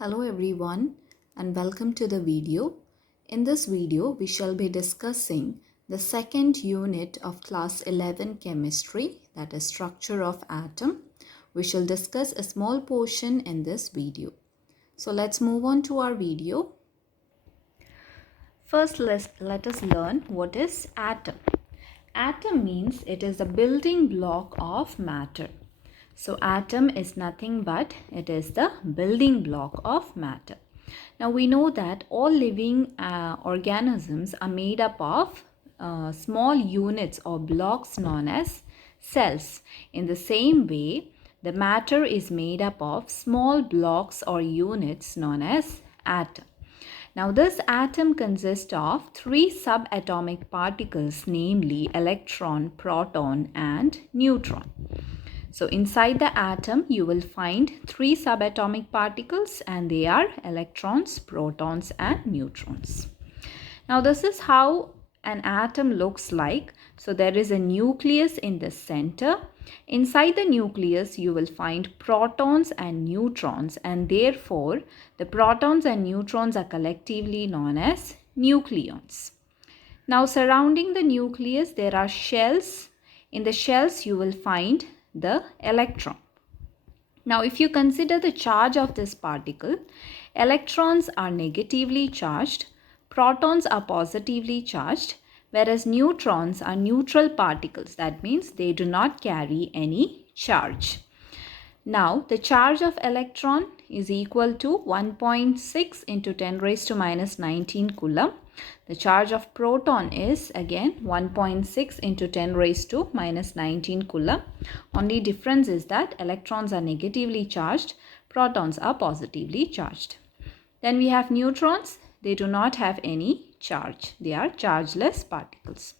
Hello everyone and welcome to the video. In this video, we shall be discussing the second unit of class 11 chemistry, that is structure of atom. We shall discuss a small portion in this video. So let's move on to our video. First, let us learn what is atom. Atom means it is the building block of matter. So atom is nothing but it is the building block of matter. Now we know that all living organisms are made up of small units or blocks known as cells. In the same way, the matter is made up of small blocks or units known as atom. Now this atom consists of three subatomic particles, namely electron, proton and neutron. So inside the atom, you will find three subatomic particles and they are electrons, protons and neutrons. Now this is how an atom looks like. So there is a nucleus in the center. Inside the nucleus, you will find protons and neutrons, and therefore the protons and neutrons are collectively known as nucleons. Now surrounding the nucleus, there are shells. In the shells, you will find the electron. Now if you consider the charge of this particle, electrons are negatively charged, protons are positively charged, whereas neutrons are neutral particles. That means they do not carry any charge. Now the charge of electron is equal to 1.6 into 10 raised to minus 19 coulomb. The charge of proton is again 1.6 into 10 raised to minus 19 coulomb. Only difference is that electrons are negatively charged, protons are positively charged. Then we have neutrons. They do not have any charge. They are chargeless particles.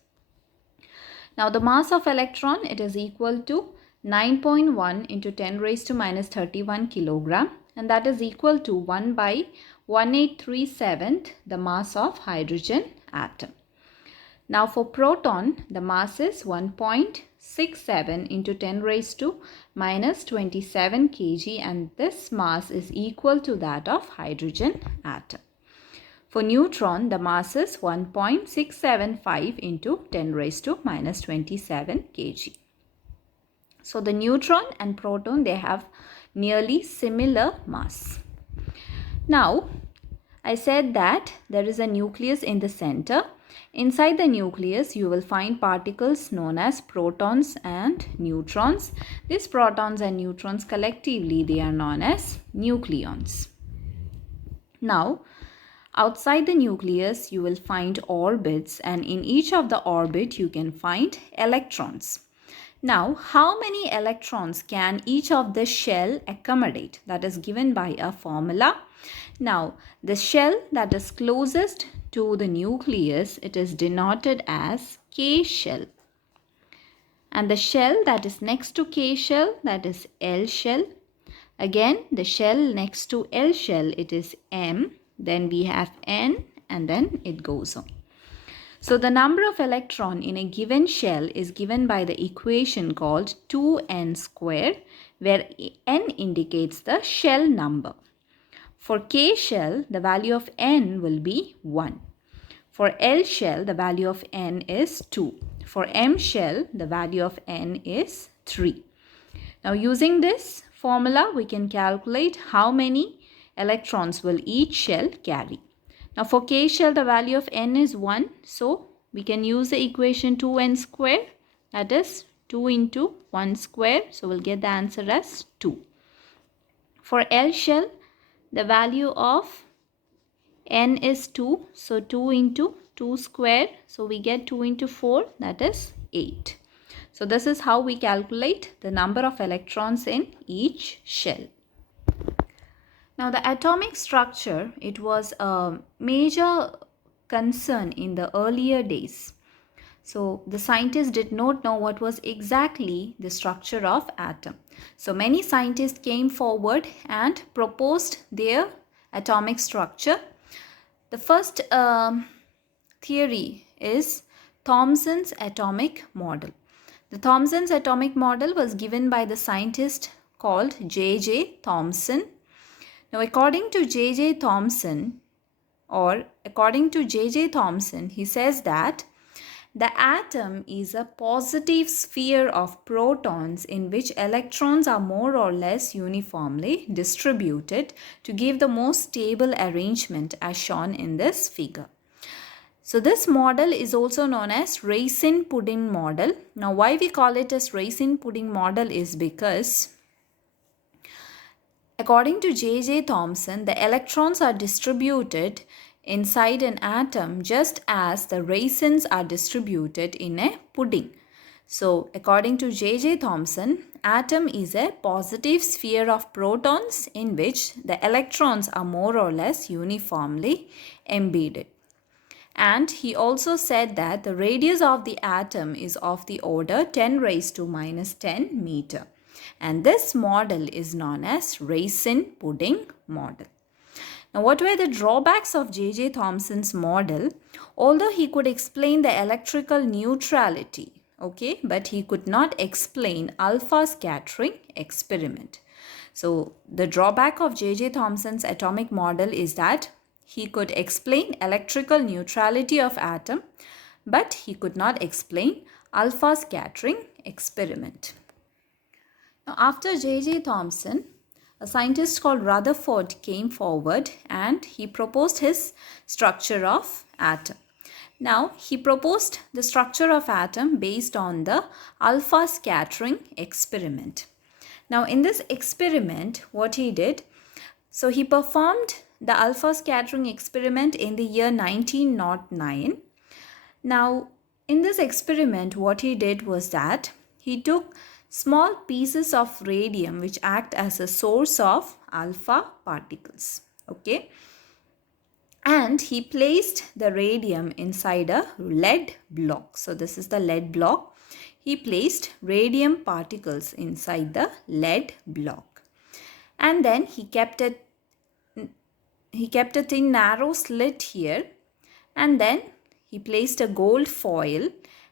Now the mass of electron, it is equal to 9.1 into 10 raised to minus 31 kilogram, and that is equal to 1 by 1837 the mass of hydrogen atom. Now for proton, the mass is 1.67 into 10 raised to minus 27 kg, and this mass is equal to that of hydrogen atom. For neutron, the mass is 1.675 into 10 raised to minus 27 kg. So the neutron and proton, they have nearly similar mass. Now, I said that there is a nucleus in the center. Inside the nucleus, you will find particles known as protons and neutrons. These protons and neutrons collectively, they are known as nucleons. Now, outside the nucleus, you will find orbits, and in each of the orbit, you can find electrons. Now, how many electrons can each of the shell accommodate? That is given by a formula. Now, the shell that is closest to the nucleus, it is denoted as K shell. And the shell that is next to K shell, that is L shell. Again, the shell next to L shell, it is M. Then we have N, and then it goes on. So the number of electron in a given shell is given by the equation called 2n square, where n indicates the shell number. For K shell, the value of n will be 1. For L shell, the value of n is 2. For M shell, the value of n is 3. Now using this formula, we can calculate how many electrons will each shell carry. Now for K shell, the value of n is 1. So we can use the equation 2n square, that is 2 into 1 square. So we'll get the answer as 2. For L shell, the value of n is 2. So 2 into 2 square. So we get 2 into 4, that is 8. So this is how we calculate the number of electrons in each shell. Now the atomic structure, it was a major concern in the earlier days. So the scientists did not know what was exactly the structure of atom. So many scientists came forward and proposed their atomic structure. The first theory is Thomson's atomic model. The Thomson's atomic model was given by the scientist called J.J. Thomson. Now, according to J.J. Thomson, he says that the atom is a positive sphere of protons in which electrons are more or less uniformly distributed to give the most stable arrangement as shown in this figure. So this model is also known as raisin pudding model. Now why we call it as raisin pudding model is because according to J.J. Thomson, the electrons are distributed inside an atom just as the raisins are distributed in a pudding. So according to J.J. Thomson, atom is a positive sphere of protons in which the electrons are more or less uniformly embedded. And he also said that the radius of the atom is of the order 10 raised to minus 10 meter. And this model is known as raisin pudding model. Now, what were the drawbacks of J.J. Thomson's model? Although he could explain the electrical neutrality, okay, but he could not explain alpha scattering experiment. So, the drawback of J.J. Thomson's atomic model is that he could explain electrical neutrality of atom, but he could not explain alpha scattering experiment. Now, after J.J. Thomson, a scientist called Rutherford came forward and he proposed his structure of atom. Now, he proposed the structure of atom based on the alpha scattering experiment. Now, in this experiment, what he did, so he performed the alpha scattering experiment in the year 1909. Now, in this experiment, what he did was that he took small pieces of radium which act as a source of alpha particles. Okay. And he placed the radium inside a lead block. So this is the lead block. He placed radium particles inside the lead block. And then he kept a thin narrow slit here. And then he placed a gold foil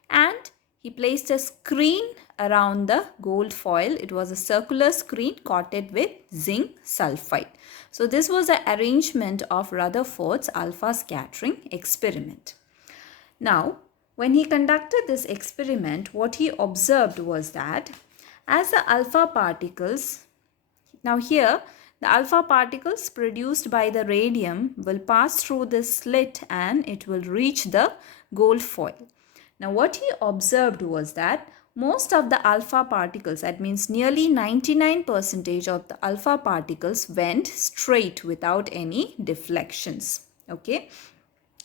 and he placed a screen around the gold foil. It was a circular screen coated with zinc sulfide. So this was the arrangement of Rutherford's alpha scattering experiment. Now, when he conducted this experiment, what he observed was that as the alpha particles, now here the alpha particles produced by the radium will pass through this slit and it will reach the gold foil. Now what he observed was that most of the alpha particles, that means nearly 99% of the alpha particles went straight without any deflections. Okay.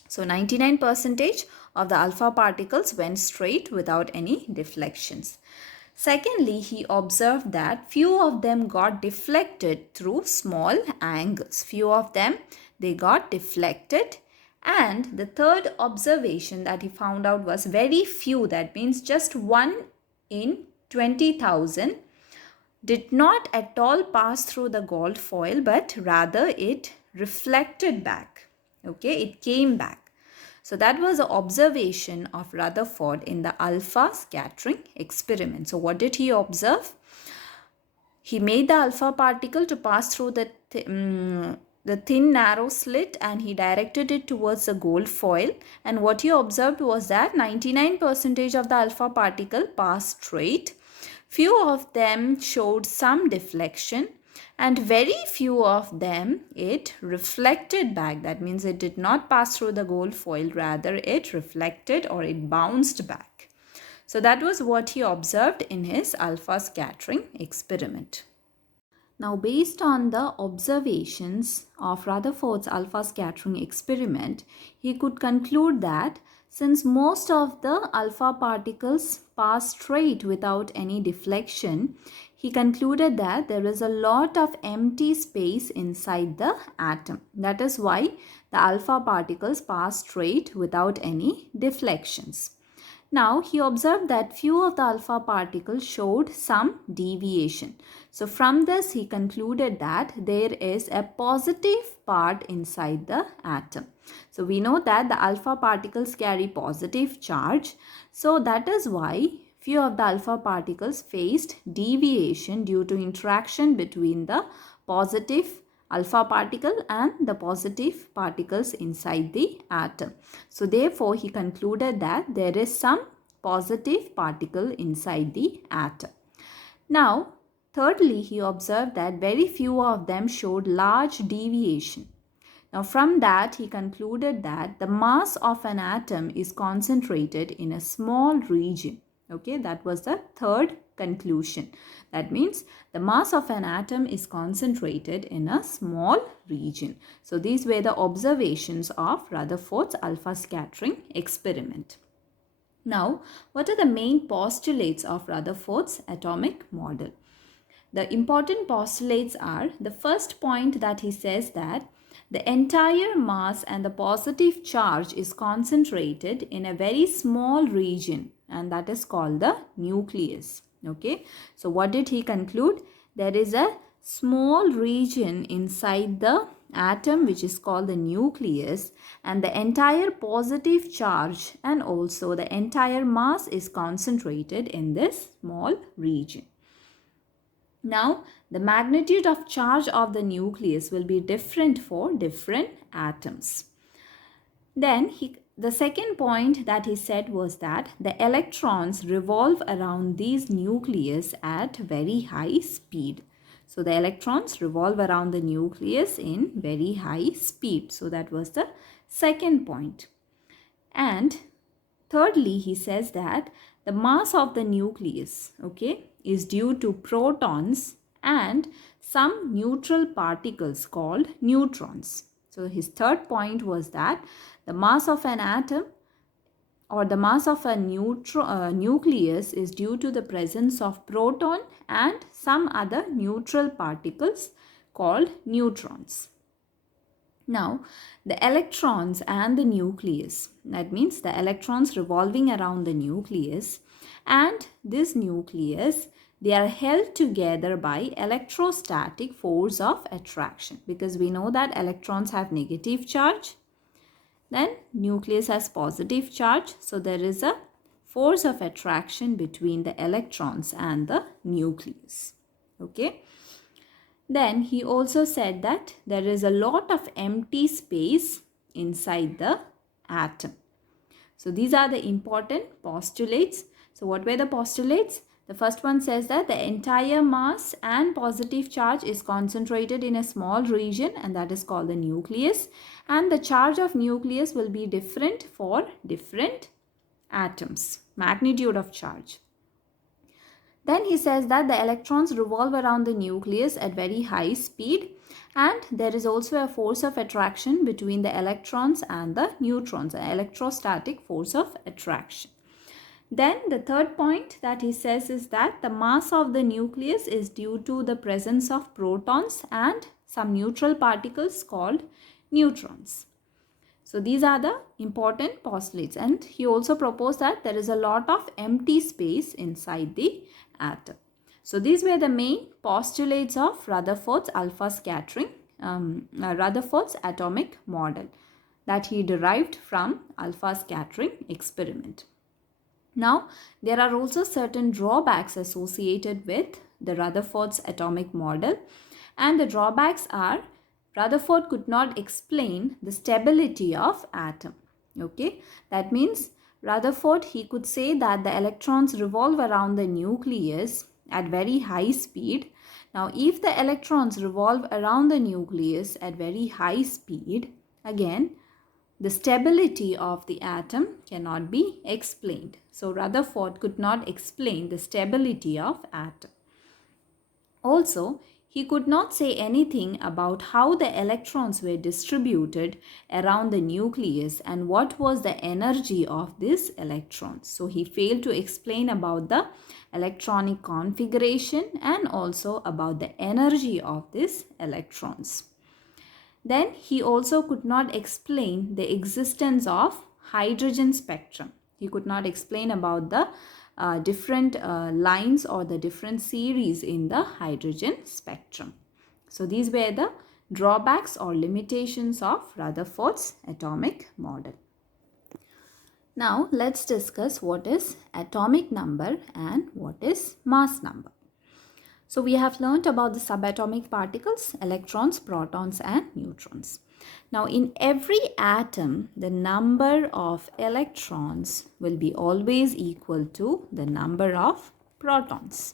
So 99% of the alpha particles went straight without any deflections. Secondly, he observed that few of them got deflected through small angles. Few of them, they got deflected. And the third observation that he found out was very few, that means just 1 in 20,000 did not at all pass through the gold foil, but rather it reflected back. Okay, it came back. So that was the observation of Rutherford in the alpha scattering experiment. So what did he observe? He made the alpha particle to pass through the thin narrow slit and he directed it towards the gold foil, and what he observed was that 99% of the alpha particle passed straight. Few of them showed some deflection and very few of them it reflected back. That means it did not pass through the gold foil, rather it reflected or it bounced back. So that was what he observed in his alpha scattering experiment. Now, based on the observations of Rutherford's alpha scattering experiment, he could conclude that since most of the alpha particles pass straight without any deflection, he concluded that there is a lot of empty space inside the atom. That is why the alpha particles pass straight without any deflections. Now, he observed that few of the alpha particles showed some deviation. So, from this, he concluded that there is a positive part inside the atom. So, we know that the alpha particles carry positive charge. So, that is why few of the alpha particles faced deviation due to interaction between the positive alpha particle and the positive particles inside the atom. So therefore he concluded that there is some positive particle inside the atom. Now, thirdly, he observed that very few of them showed large deviation. Now, from that, he concluded that the mass of an atom is concentrated in a small region. Okay, that was the third conclusion. That means the mass of an atom is concentrated in a small region. So, these were the observations of Rutherford's alpha scattering experiment. Now, what are the main postulates of Rutherford's atomic model? The important postulates are, the first point that he says that the entire mass and the positive charge is concentrated in a very small region, and that is called the nucleus. Okay, so what did he conclude? There is a small region inside the atom which is called the nucleus, and the entire positive charge and also the entire mass is concentrated in this small region. Now, the magnitude of charge of the nucleus will be different for different atoms. Then the second point that he said was that the electrons revolve around these nucleus at very high speed. So the electrons revolve around the nucleus in very high speed. So that was the second point. And thirdly, he says that the mass of the nucleus, okay, is due to protons and some neutral particles called neutrons. So his third point was that the mass of an atom or the mass of a nucleus is due to the presence of proton and some other neutral particles called neutrons. Now, the electrons and the nucleus, that means the electrons revolving around the nucleus and this nucleus, they are held together by electrostatic force of attraction, because we know that electrons have negative charge, then nucleus has positive charge. So there is a force of attraction between the electrons and the nucleus. Okay. Then he also said that there is a lot of empty space inside the atom. So these are the important postulates. So what were the postulates? The first one says that the entire mass and positive charge is concentrated in a small region, and that is called the nucleus. And the charge of nucleus will be different for different atoms, magnitude of charge. Then he says that the electrons revolve around the nucleus at very high speed, and there is also a force of attraction between the electrons and the neutrons, an electrostatic force of attraction. Then the third point that he says is that the mass of the nucleus is due to the presence of protons and some neutral particles called neutrons. So these are the important postulates, and he also proposed that there is a lot of empty space inside the atom. So these were the main postulates of Rutherford's alpha scattering, Rutherford's atomic model that he derived from alpha scattering experiment. Now, there are also certain drawbacks associated with the Rutherford's atomic model, and the drawbacks are Rutherford could not explain the stability of atom. Okay, that means Rutherford, he could say that the electrons revolve around the nucleus at very high speed. Now, if the electrons revolve around the nucleus at very high speed, again, the stability of the atom cannot be explained. So, Rutherford could not explain the stability of atom. Also, he could not say anything about how the electrons were distributed around the nucleus and what was the energy of these electrons. So he failed to explain about the electronic configuration and also about the energy of these electrons. Then he also could not explain the existence of hydrogen spectrum. He could not explain about the different lines or the different series in the hydrogen spectrum. So these were the drawbacks or limitations of Rutherford's atomic model. Now let's discuss what is atomic number and what is mass number. So we have learned about the subatomic particles, electrons, protons and neutrons. Now in every atom, the number of electrons will be always equal to the number of protons.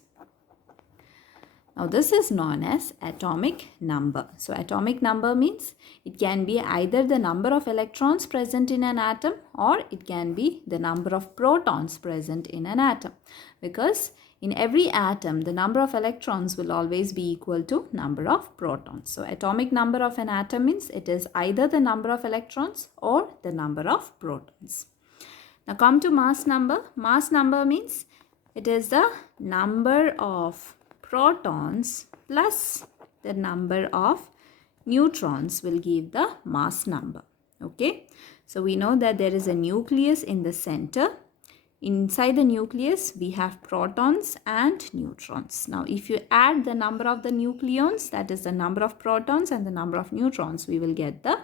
Now this is known as atomic number. So atomic number means it can be either the number of electrons present in an atom or it can be the number of protons present in an atom. Because in every atom, the number of electrons will always be equal to number of protons. So atomic number of an atom means it is either the number of electrons or the number of protons. Now come to mass number. Mass number means it is the number of protons plus the number of neutrons will give the mass number. Okay, so we know that there is a nucleus in the center. Inside the nucleus we have protons and neutrons. Now if you add the number of the nucleons, that is the number of protons and the number of neutrons, we will get the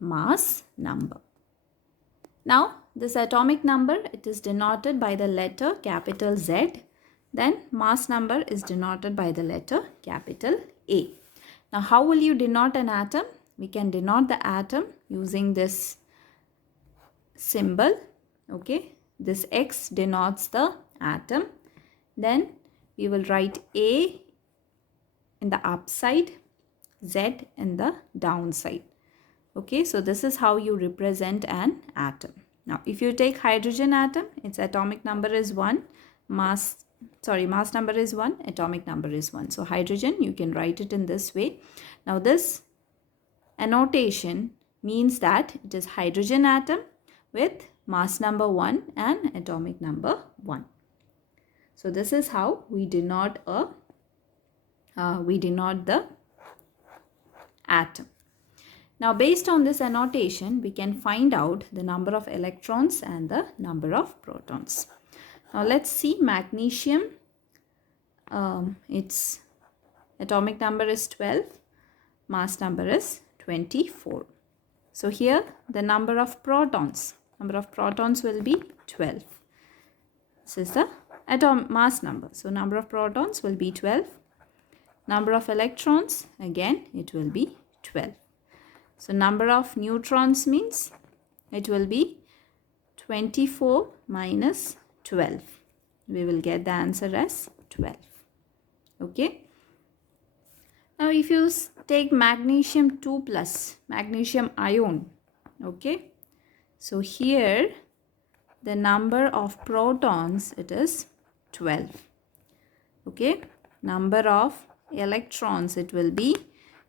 mass number. Now this atomic number, it is denoted by the letter capital Z. Then mass number is denoted by the letter capital A. Now how will you denote an atom? We can denote the atom using this symbol. Okay, this X denotes the atom. Then we will write A in the upside, Z in the downside. Okay, so this is how you represent an atom. Now if you take hydrogen atom, its atomic number is 1, mass number is 1, atomic number is 1. So hydrogen, you can write it in this way. Now this annotation means that it is hydrogen atom with mass number 1 and atomic number 1. So this is how we denote the atom. Now based on this annotation, we can find out the number of electrons and the number of protons. Now let's see magnesium. Its atomic number is 12, mass number is 24. So here the number of protons will be 12. This is the mass number. So number of protons will be 12. Number of electrons, again it will be 12. So number of neutrons means it will be 24 minus 12. We will get the answer as 12. Okay. Now if you take magnesium 2 plus, magnesium ion. Okay. So here the number of protons, it is 12. Okay. Number of electrons, it will be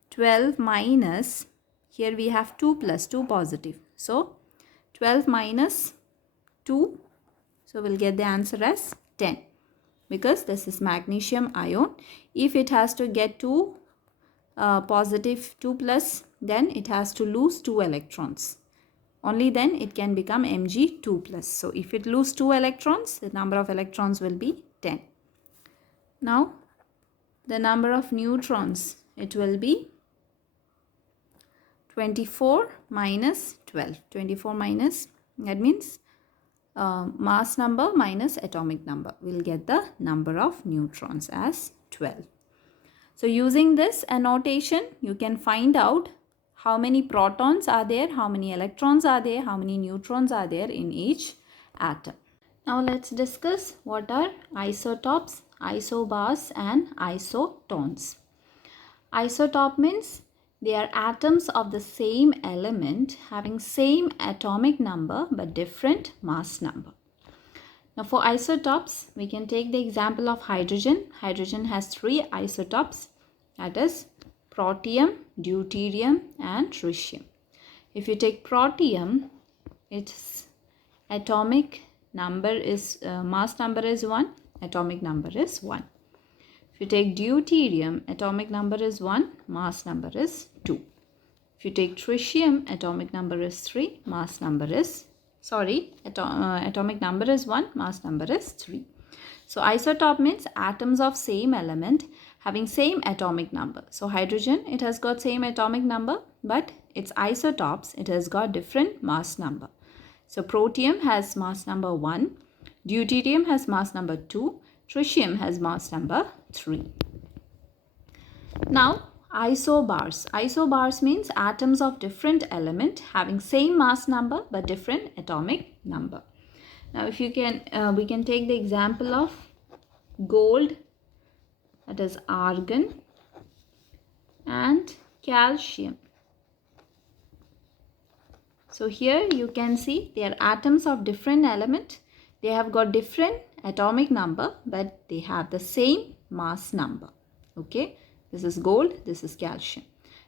12 minus, here we have 2 plus, 2 positive. So 12 minus 2. So we'll get the answer as 10 because this is magnesium ion. If it has to get 2 positive 2 plus, then it has to lose 2 electrons. Only then it can become Mg2 plus. So if it loses 2 electrons, the number of electrons will be 10. Now the number of neutrons, it will be 24 minus 12. 24 minus, that means mass number minus atomic number. We'll get the number of neutrons as 12. So using this annotation, you can find out how many protons are there, how many electrons are there, how many neutrons are there in each atom. Now let's discuss what are isotopes, isobars and isotones. Isotope means they are atoms of the same element having same atomic number but different mass number. Now for isotopes, we can take the example of hydrogen. Hydrogen has 3 isotopes, that is protium, deuterium and tritium. If you take protium, its atomic number is, mass number is 1, atomic number is 1. If you take deuterium, atomic number is 1, mass number is 2. If you take tritium, atomic number is 3, mass number is, atomic number is 1, mass number is 3. So isotope means atoms of same element having same atomic number. So hydrogen, it has got same atomic number, but its isotopes, it has got different mass number. So protium has mass number 1, deuterium has mass number 2, tritium has mass number 3. Now, isobars. Isobars means atoms of different element having same mass number but different atomic number. Now, if you can, we can take the example of gold, that is argon, and calcium. So here you can see they are atoms of different element. They have got different atomic number, but they have the same mass number. Okay, this is gold, this is calcium.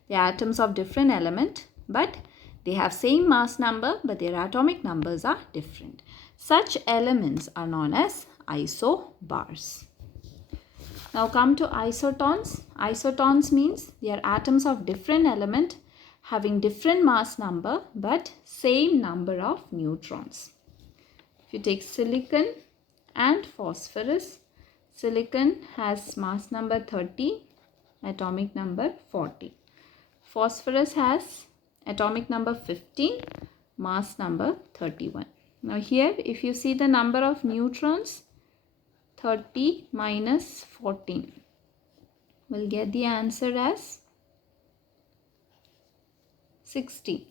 They are atoms of different element, but they have same mass number, but their atomic numbers are different. Such elements are known as isobars. Now come to isotones. Isotones means they are atoms of different element having different mass number but same number of neutrons. If you take silicon and phosphorus, silicon has mass number 30, atomic number 40. Phosphorus has atomic number 15, mass number 31. Now here if you see the number of neutrons, 30 minus 14, we'll get the answer as 60.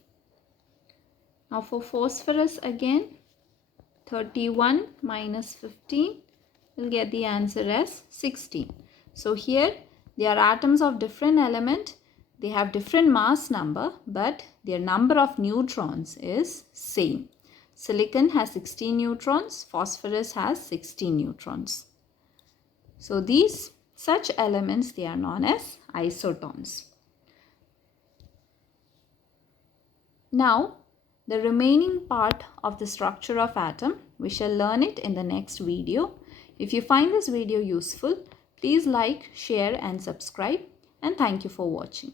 Now for phosphorus again, 31 minus 15, we'll get the answer as 16. So here they are atoms of different element. They have different mass number, but their number of neutrons is same. Silicon has 16 neutrons, phosphorus has 16 neutrons. So these such elements, they are known as isotones. Now, the remaining part of the structure of atom, we shall learn it in the next video. If you find this video useful, please like, share and subscribe, and thank you for watching.